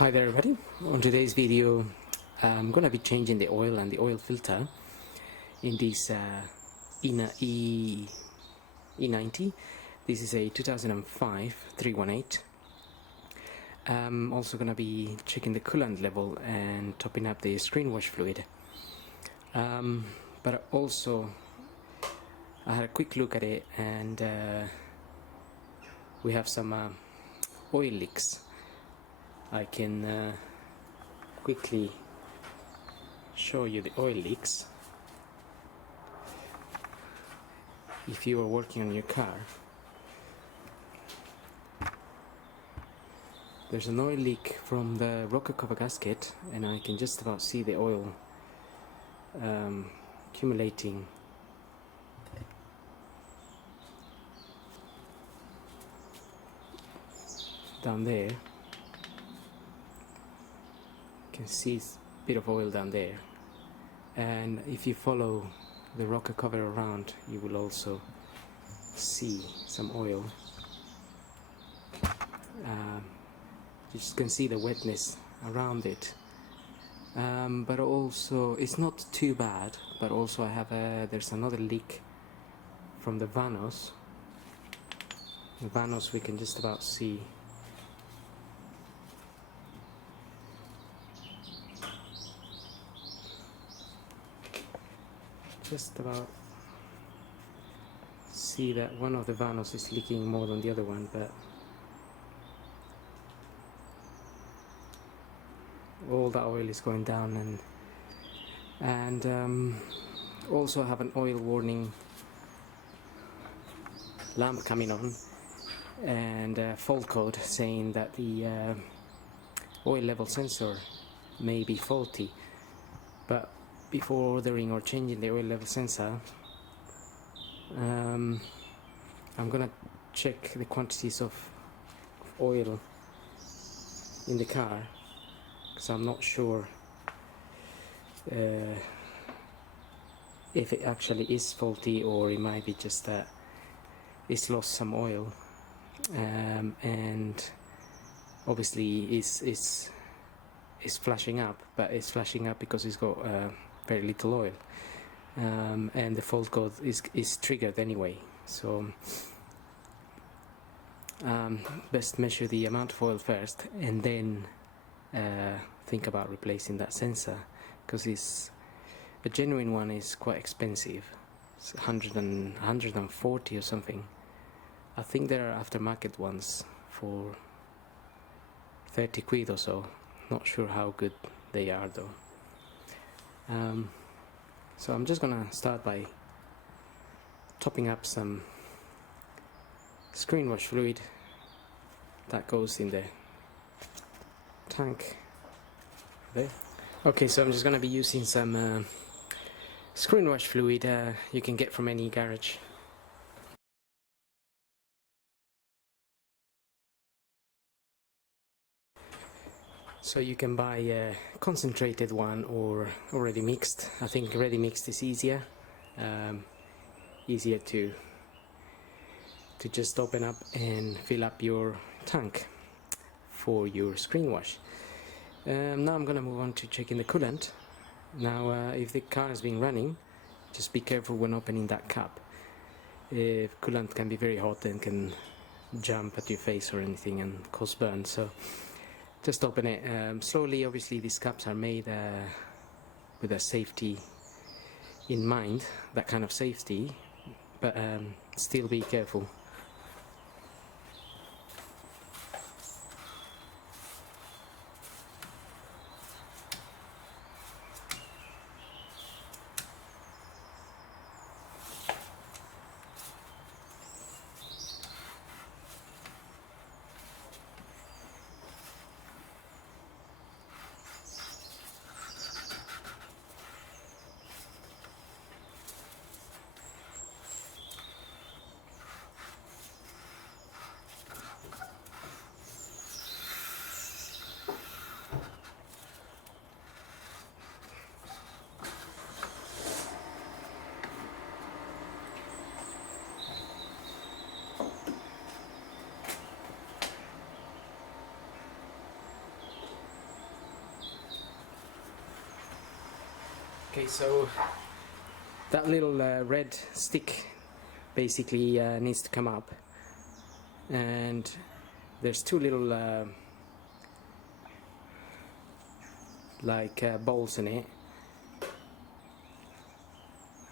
Hi there everybody. On today's video I'm gonna be changing the oil and the oil filter in this E90. This is a 2005 318. I'm also gonna be checking the coolant level and topping up the screenwash fluid. But also I had a quick look at it, and we have some oil leaks. I can quickly show you the oil leaks. If you are working on your car, there's an oil leak from the rocker cover gasket, and I can just about see the oil accumulating down there. You can see a bit of oil down there, and if you follow the rocker cover around, you will also see some oil. You just can see the wetness around it, but also it's not too bad. But also I have there's another leak from the Vanos. The Vanos we can just about see. Just about see that one of the Vanos is leaking more than the other one, but all the oil is going down, and also have an oil warning lamp coming on, and a fault code saying that the oil level sensor may be faulty. But before ordering or changing the oil level sensor, I'm gonna check the quantities of oil in the car, because I'm not sure if it actually is faulty, or it might be just that it's lost some oil, and obviously it's flashing up, but it's flashing up because it's got very little oil, and the fault code is triggered anyway. So best measure the amount of oil first, and then think about replacing that sensor, because a genuine one is quite expensive. It's 140 or something. I think there are aftermarket ones for 30 quid or so. Not sure how good they are though. So I'm just gonna start by topping up some screenwash fluid that goes in the tank there. Okay, so I'm just gonna be using some screenwash fluid you can get from any garage. So you can buy a concentrated one or already mixed. I think ready mixed is easier, easier to just open up and fill up your tank for your screen wash. Now I'm gonna move on to checking the coolant. Now if the car has been running, just be careful when opening that cap. If coolant can be very hot and can jump at your face or anything and cause burn. So just open it slowly. Obviously these caps are made with a safety in mind, that kind of safety, but still be careful. Okay, so that little red stick basically needs to come up, and there's two little balls in it.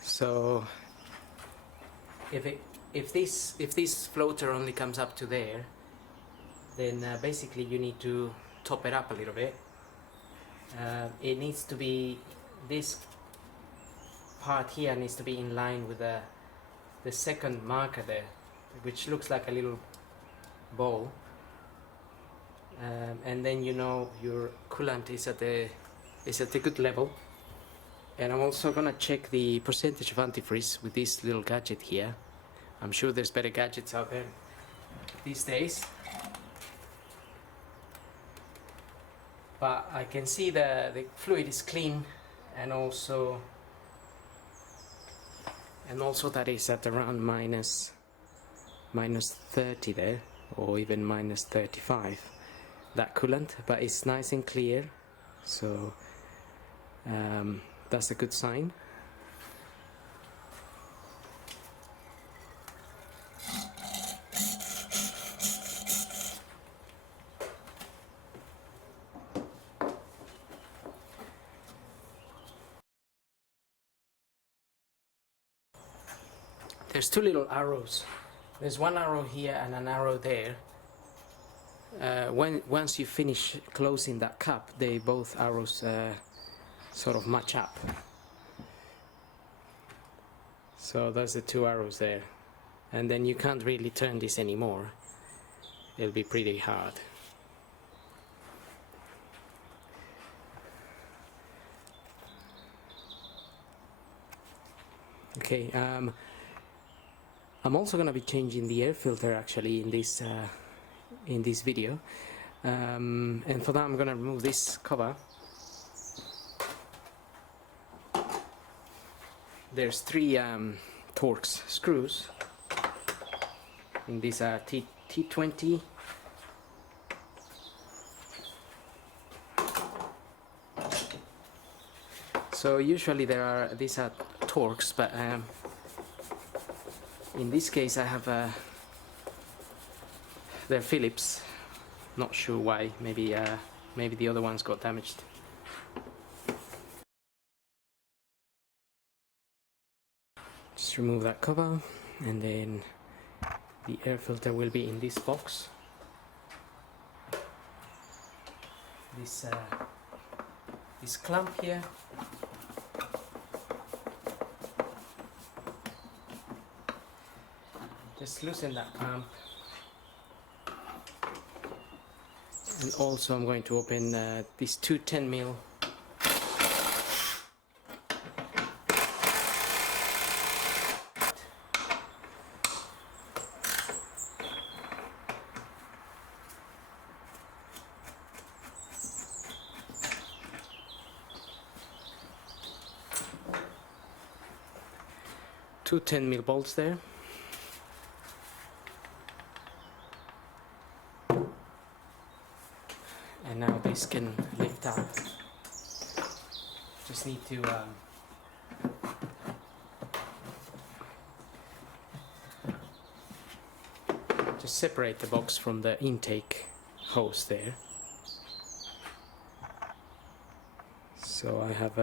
So if this floater only comes up to there, then basically you need to top it up a little bit. It needs to be, this part here needs to be in line with the second marker there, which looks like a little ball, and then you know your coolant is at the good level. And I'm also gonna check the percentage of antifreeze with this little gadget here. I'm sure there's better gadgets out there these days, but I can see the fluid is clean, and also that is at around minus 30 there, or even minus 35, that coolant, but it's nice and clear, so that's a good sign. There's two little arrows. There's one arrow here and an arrow there. Once you finish closing that cup, both arrows sort of match up. So there's the two arrows there, and then you can't really turn this anymore. It'll be pretty hard. Okay, I'm also going to be changing the air filter actually in this video, and for that I'm going to remove this cover. There's three Torx screws in this T20. So usually these are Torx, but in this case I have they're Phillips. Not sure why. Maybe the other ones got damaged. Just remove that cover, and then the air filter will be in this box. This clamp here. Just loosen that clamp, and also I'm going to open these two 10mm two 10mm bolts there. And now this can lift up. Just need to just separate the box from the intake hose there. So I have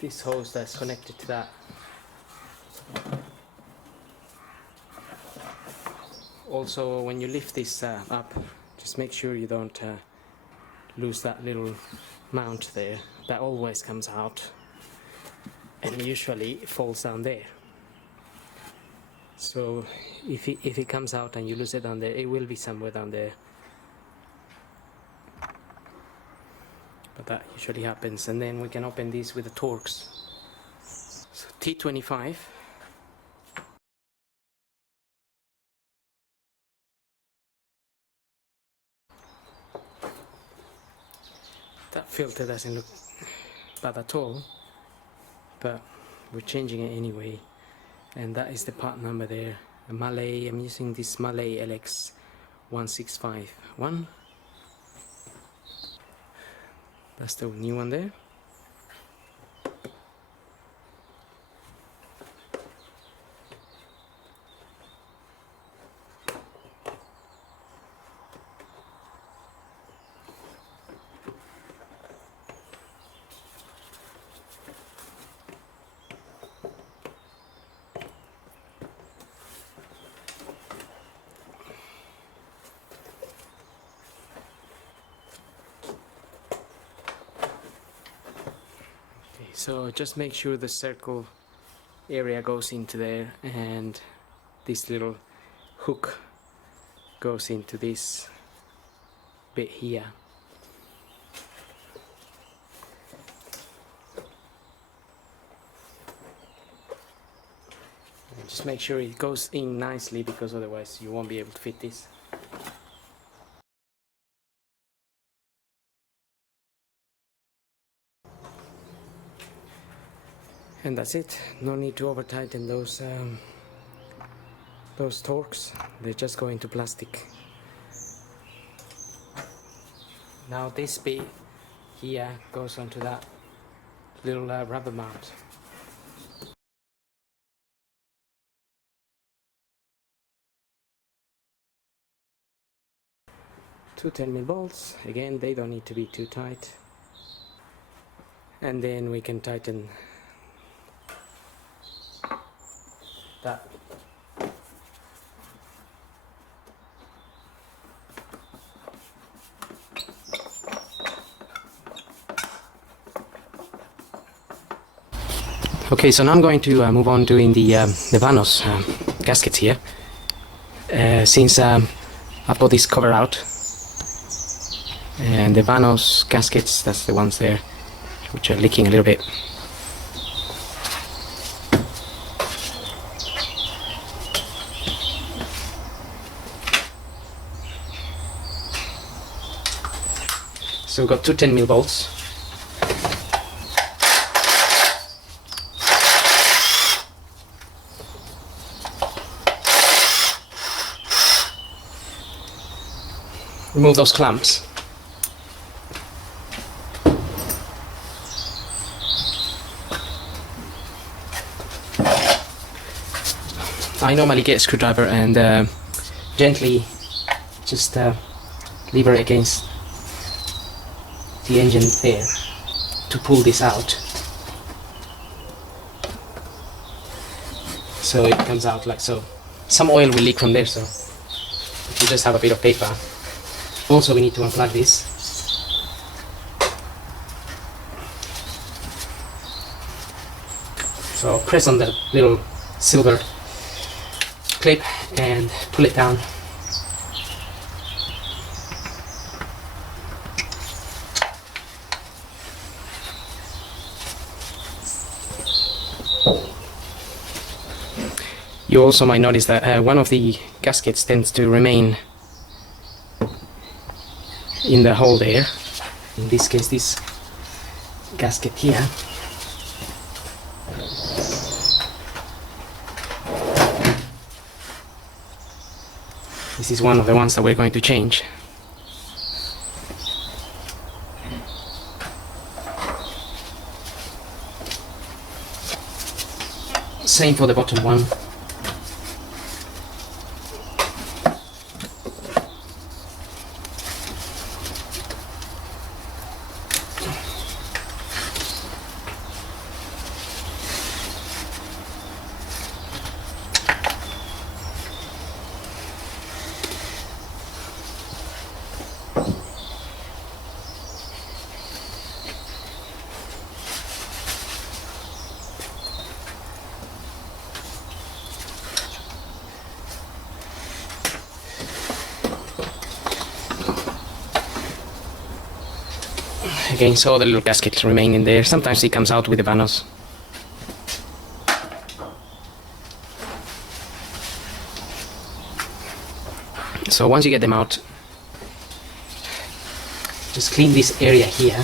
this hose that's connected to that. Also, when you lift this up, just make sure you don't lose that little mount there. That always comes out and usually falls down there. So if it comes out and you lose it down there, it will be somewhere down there. But that usually happens. And then we can open these with the Torx. So T25. That filter doesn't look bad at all, but we're changing it anyway. And that is the part number there. A Malay, I'm using this Malay LX1651. That's the new one there. So just make sure the circle area goes into there and this little hook goes into this bit here. And just make sure it goes in nicely, because otherwise you won't be able to fit this. And that's it. No need to over tighten those torques. They just go into plastic. Now this bit here goes onto that little rubber mount. Two 10mm bolts. Again, they don't need to be too tight. And then we can tighten that. Okay, so now I'm going to move on doing the Vanos gaskets here. Since I've got this cover out, and the Vanos gaskets, that's the ones there which are leaking a little bit. So we've got two 10mm bolts. Remove those clamps. I normally get a screwdriver and gently just lever against the engine there to pull this out, so it comes out like so. Some oil will leak from there, so you just have a bit of paper. Also, we need to unplug this. So press on the little silver clip and pull it down. You also might notice that one of the gaskets tends to remain in the hole there. In this case, this gasket here. This is one of the ones that we're going to change. Same for the bottom one. Again, so the little gaskets remain in there. Sometimes it comes out with the Vanos. So once you get them out, just clean this area here.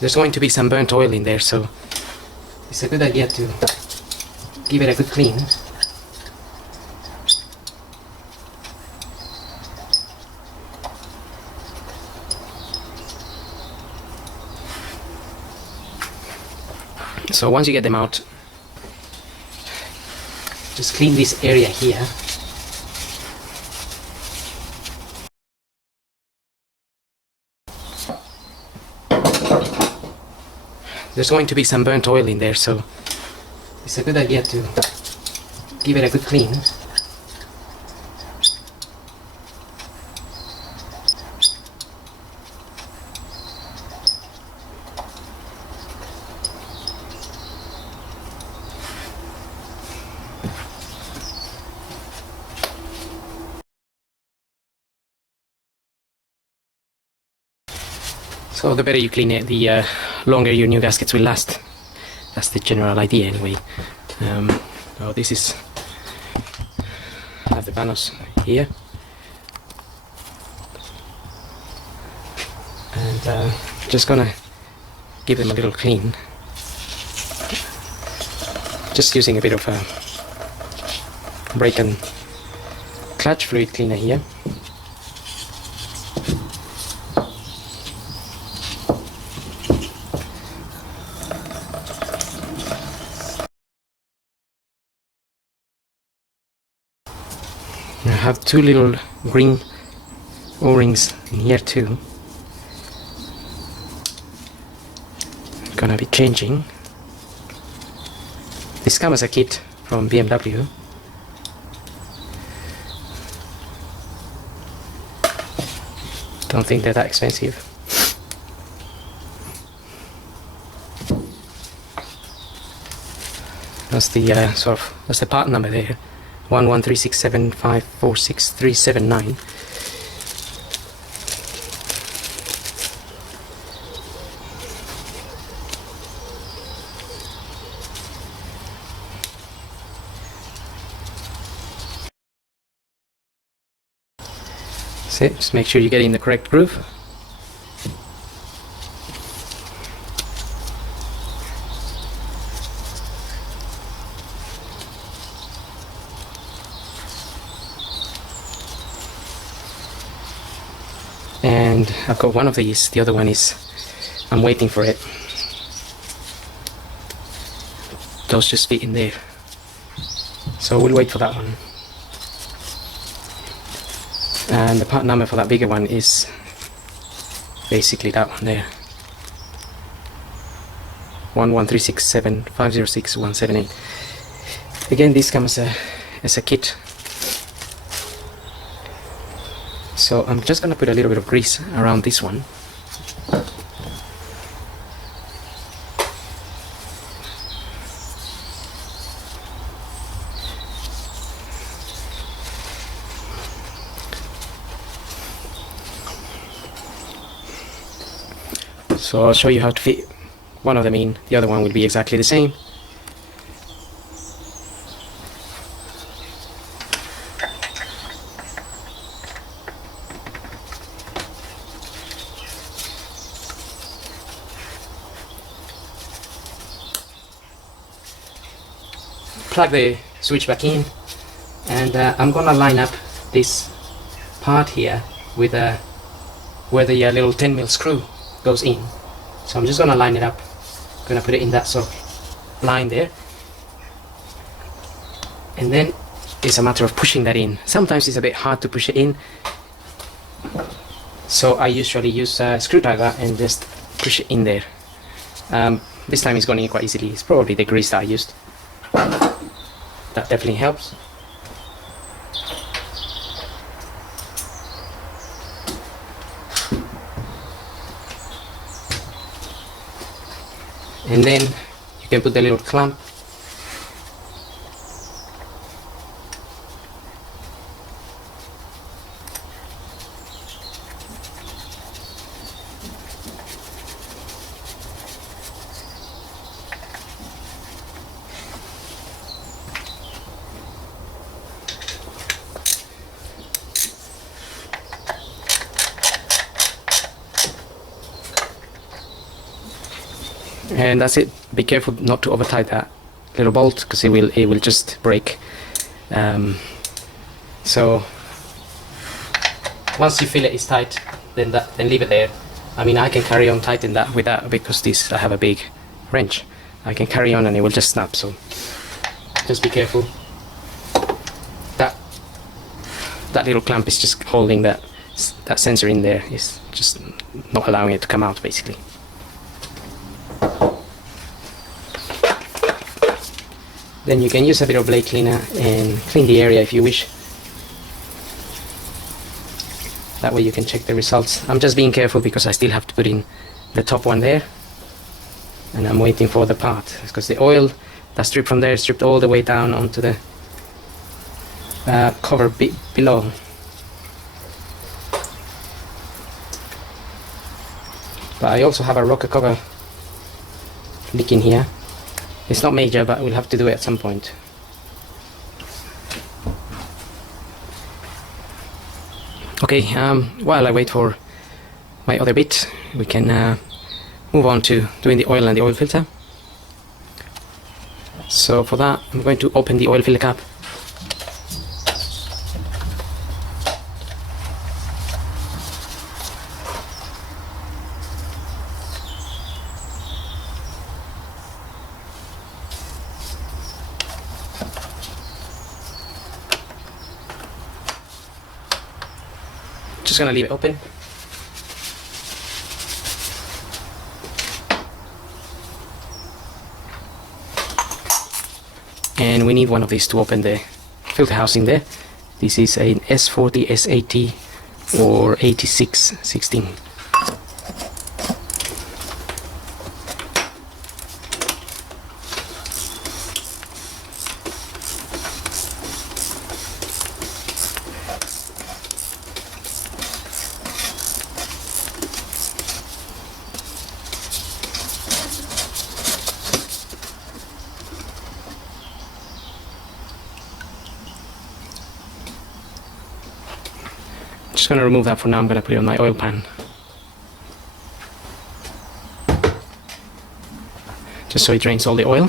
There's going to be some burnt oil in there, so it's a good idea to give it a good clean. So once you get them out, just clean this area here. there's going to be some burnt oil in there, so it's a good idea to give it a good clean. So the better you clean it, the longer your new gaskets will last. That's the general idea anyway. Oh, this is, I have the Vanos here, and just gonna give them a little clean, just using a bit of brake and clutch fluid cleaner here. I have two little green O-rings in here too. I'm gonna be changing. This comes as a kit from BMW. Don't think they're that expensive. That's the that's the part number there. 11367546379. That's it. Just make sure you get in the correct groove. And I've got one of these, the other one is, I'm waiting for it. Those just fit in there. So we'll wait for that one. And the part number for that bigger one is basically that one there. 11367506178. Again, this comes as a kit. So I'm just going to put a little bit of grease around this one. So I'll show you how to fit one of them in. The other one will be exactly the same. Plug the switch back in, and I'm gonna line up this part here with where the little 10mm screw goes in. So I'm just gonna line it up. Gonna put it in that sort of line there, and then it's a matter of pushing that in. Sometimes it's a bit hard to push it in, so I usually use a screwdriver and just push it in there. This time it's going in quite easily. It's probably the grease that I used. That definitely helps. And then you can put the little clamp. And that's it. Be careful not to over tie that little bolt, because it will just break. So once you feel it is tight, then leave it there. I mean, I can carry on tightening that with that, because I have a big wrench. I can carry on and it will just snap. So just be careful. That little clamp is just holding that sensor in there. It's just not allowing it to come out, basically. Then you can use a bit of blade cleaner and clean the area if you wish. That way you can check the results. I'm just being careful because I still have to put in the top one there, and I'm waiting for the part because the oil that's stripped from there is stripped all the way down onto the cover below. But I also have a rocker cover leak in here. It's not major, but we'll have to do it at some point. Okay, while I wait for my other bit, we can move on to doing the oil and the oil filter. So for that, I'm going to open the oil filter cap. Just gonna leave it open. And we need one of these to open the filter housing there. This is an S40, S80 or 8616. Just going to remove that for now. I'm going to put it on my oil pan. Just so it drains all the oil.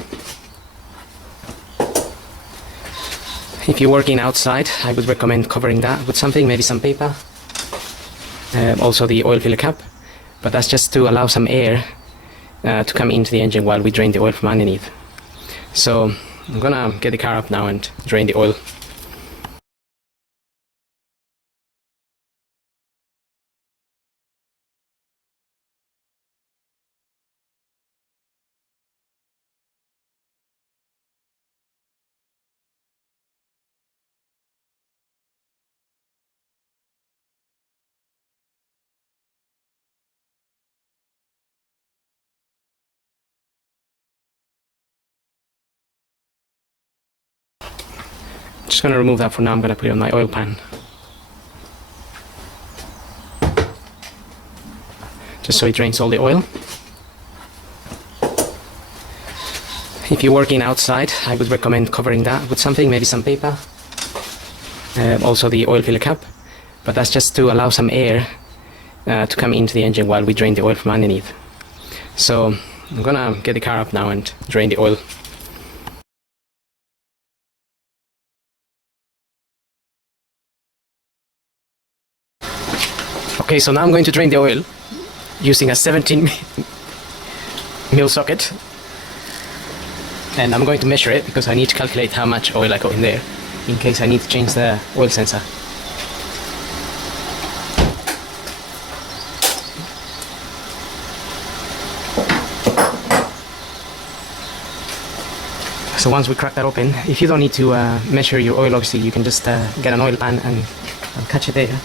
If you're working outside, I would recommend covering that with something, maybe some paper. Also the oil filler cap, but that's just to allow some air to come into the engine while we drain the oil from underneath. So I'm going to get the car up now and drain the oil. Just going to remove that for now. I'm going to put it on my oil pan. Just so it drains all the oil. If you're working outside, I would recommend covering that with something, maybe some paper. Also the oil filler cap, but that's just to allow some air to come into the engine while we drain the oil from underneath. So I'm going to get the car up now and drain the oil. Okay, so now I'm going to drain the oil using a 17 mil socket, and I'm going to measure it because I need to calculate how much oil I got in there in case I need to change the oil sensor. So once we crack that open, if you don't need to measure your oil, obviously you can just get an oil pan and catch it there.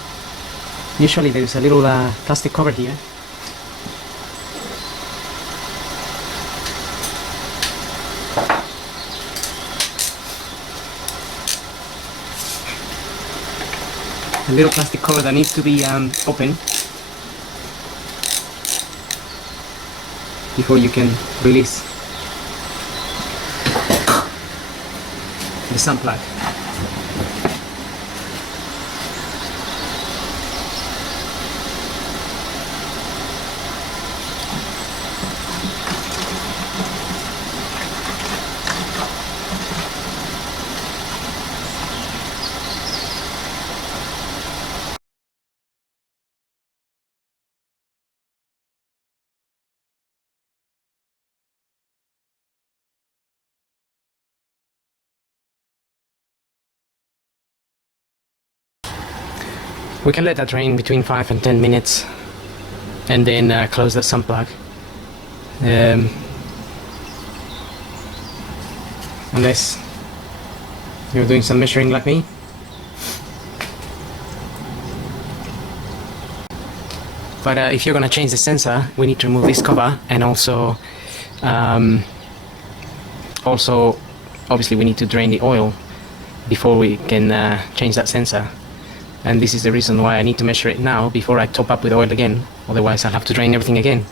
Usually there's a little plastic cover here. A little plastic cover that needs to be open before you can release the sun plug. We can let that drain between 5 and 10 minutes and then close the sump plug. Unless you're doing some measuring like me. But if you're going to change the sensor, we need to remove this cover, and also obviously we need to drain the oil before we can change that sensor. And this is the reason why I need to measure it now before I top up with oil again, otherwise I'll have to drain everything again.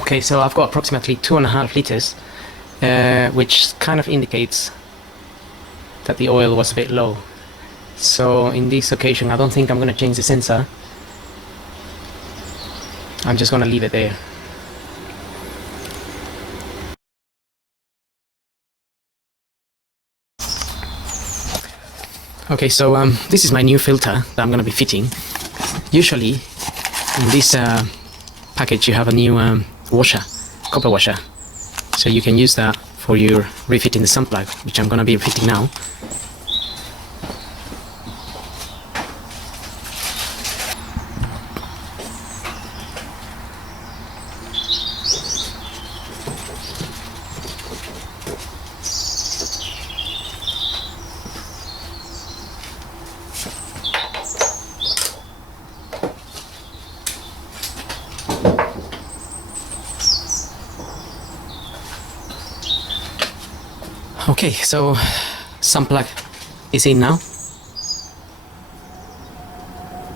Okay, so I've got approximately 2.5 liters, which kind of indicates that the oil was a bit low. So in this occasion I don't think I'm going to change the sensor. I'm just going to leave it there. Okay, so this is my new filter that I'm going to be fitting. Usually in this package you have a new washer, copper washer, so you can use that for your refitting the sun plug, which I'm going to be refitting now. Okay, so sun plug is in now,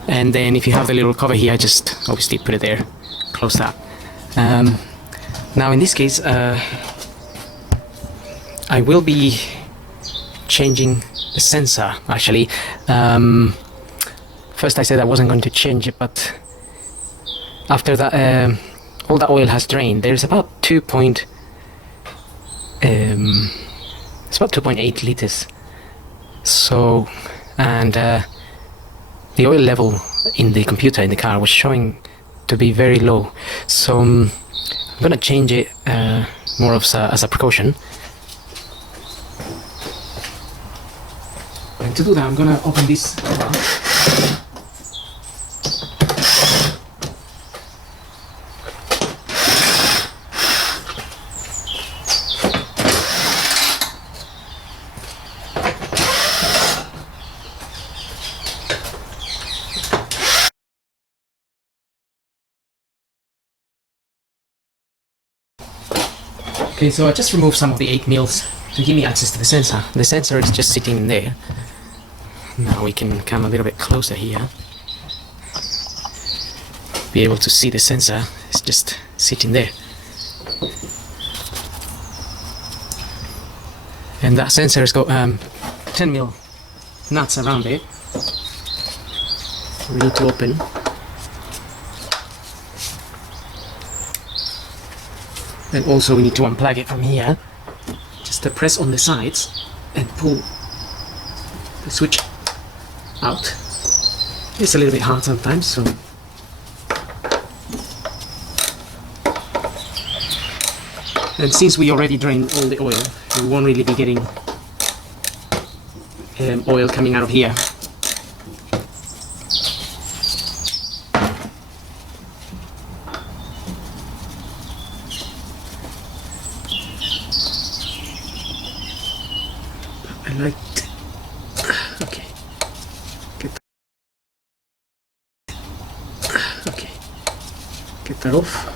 and then if you have the little cover here, just obviously put it there, close that. Now in this case I will be changing the sensor actually. First I said I wasn't going to change it, but after that all the oil has drained. There's about 2.8 liters. So, and the oil level in the computer in the car was showing to be very low. So I'm gonna change it more of as a precaution. And to do that, I'm gonna open this. Okay, so I just removed some of the 8 mils to give me access to the sensor. The sensor is just sitting in there. Now we can come a little bit closer here. Be able to see the sensor. It's just sitting there. And that sensor has got 10 mil nuts around it. We need to open. And also we need to unplug it from here. Just to press on the sides and pull the switch out. It's a little bit hard sometimes, so and since we already drained all the oil, we won't really be getting oil coming out of here. Okay. Get that off.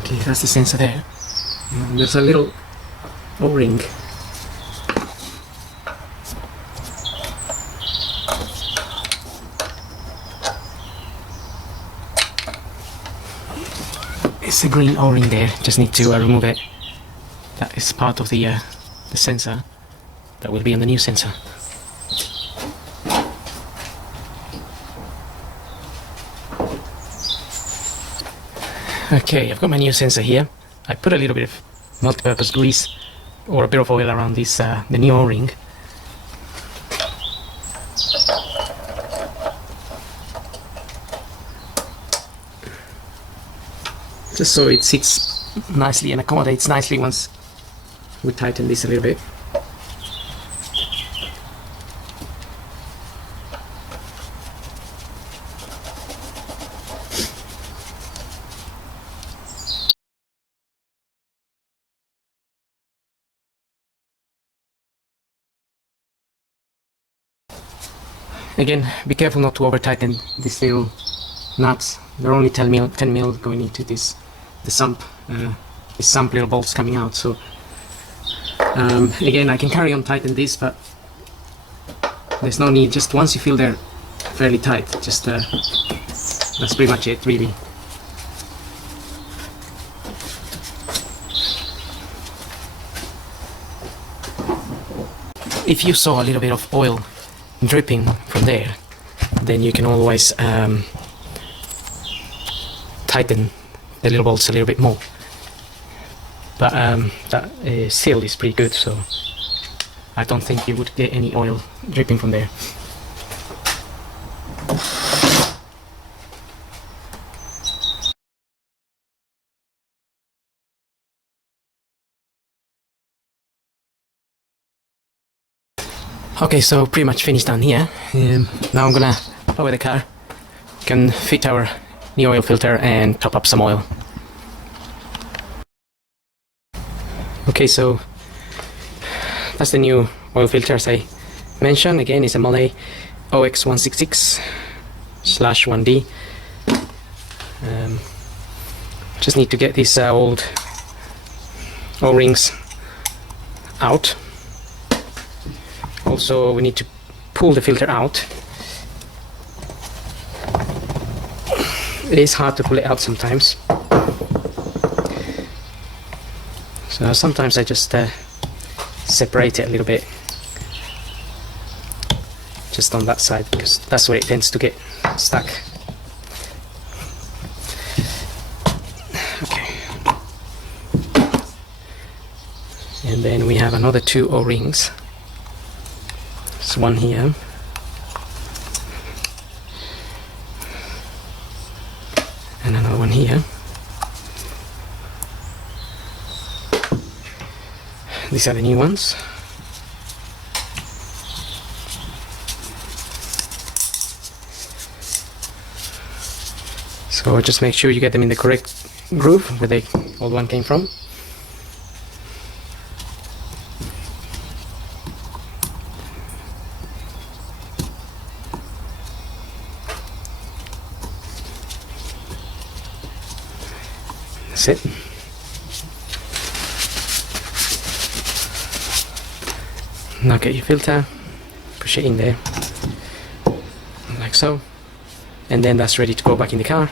Okay, that's the sensor there. And there's a little O-ring. It's a green O-ring there, just need to remove it. That is part of the sensor that will be on the new sensor. Okay, I've got my new sensor here. I put a little bit of multi-purpose grease or a bit of oil around this the new O-ring. Just so it sits nicely and accommodates nicely once we tighten this a little bit. Again, be careful not to over tighten these little nuts. They're only 10 mil going into this, the sump little bolts coming out. So again, I can carry on tighten this, but there's no need. Just once you feel they're fairly tight, just that's pretty much it, really. If you saw a little bit of oil dripping from there, then you can always tighten the little bolts a little bit more. But that seal is pretty good, so I don't think you would get any oil dripping from there. Okay, so pretty much finished down here. Now I'm gonna lower the car, can fit our new oil filter and top up some oil. Okay, so that's the new oil filter, as I mentioned. Again, it's a Malay OX166/1D. Just need to get these old O-rings out. Also, we need to pull the filter out. It is hard to pull it out sometimes. So sometimes I just separate it a little bit, just on that side, because that's where it tends to get stuck. Okay. And then we have another two O-rings. There's one here. And another one here. These are the new ones. So just make sure you get them in the correct groove where the old one came from. That's it. Now get your filter, push it in there, like so, and then that's ready to go back in the car.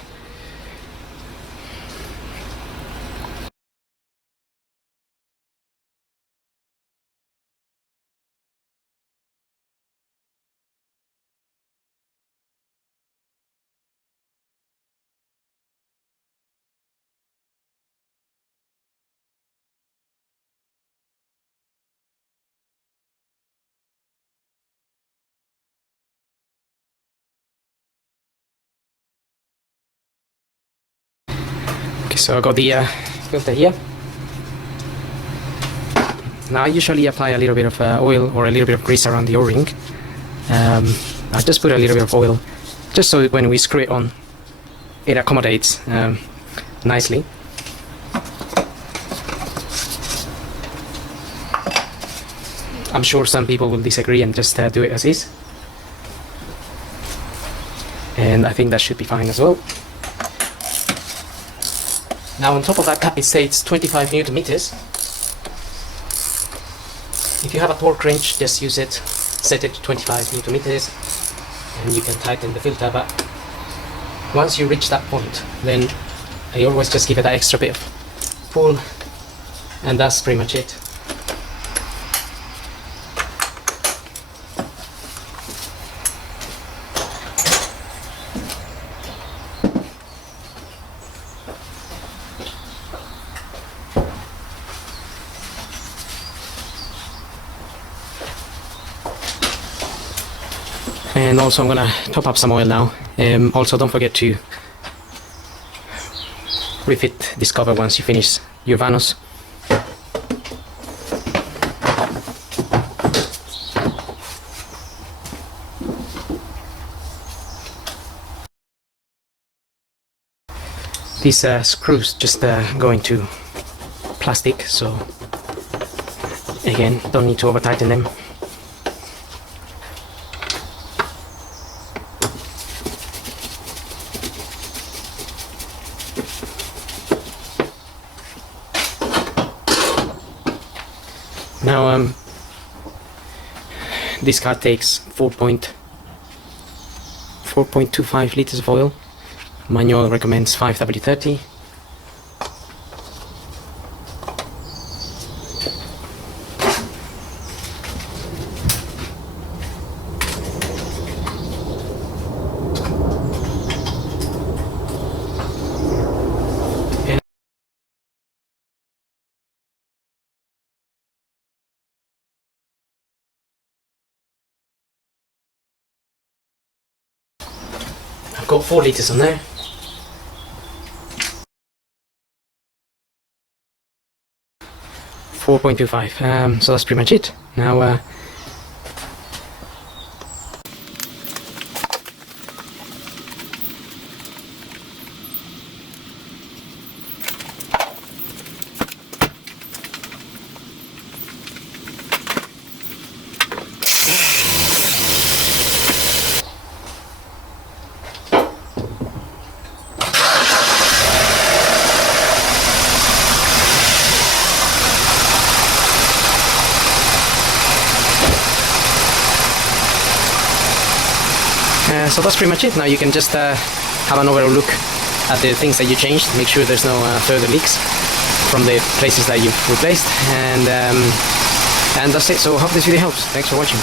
So I got the filter here. Now I usually apply a little bit of oil or a little bit of grease around the O-ring. I just put a little bit of oil, just so when we screw it on, it accommodates nicely. I'm sure some people will disagree and just do it as is. And I think that should be fine as well. Now on top of that cap it states 25 Newton meters. If you have a torque wrench, just use it, set it to 25 Newton meters, and you can tighten the filter. But once you reach that point, then I always just give it that extra bit of pull, and that's pretty much it. And also I'm gonna top up some oil now. Also don't forget to refit this cover once you finish your Vanos. These screws just go into plastic, so again, don't need to over tighten them. Now this car takes 4.25 liters of oil. Manual recommends 5W30. I've got 4 liters on there. .25. So that's pretty much it. Now so that's pretty much it. Now you can just have an overall look at the things that you changed, make sure there's no further leaks from the places that you've replaced, and that's it. So I hope this video helps. Thanks for watching.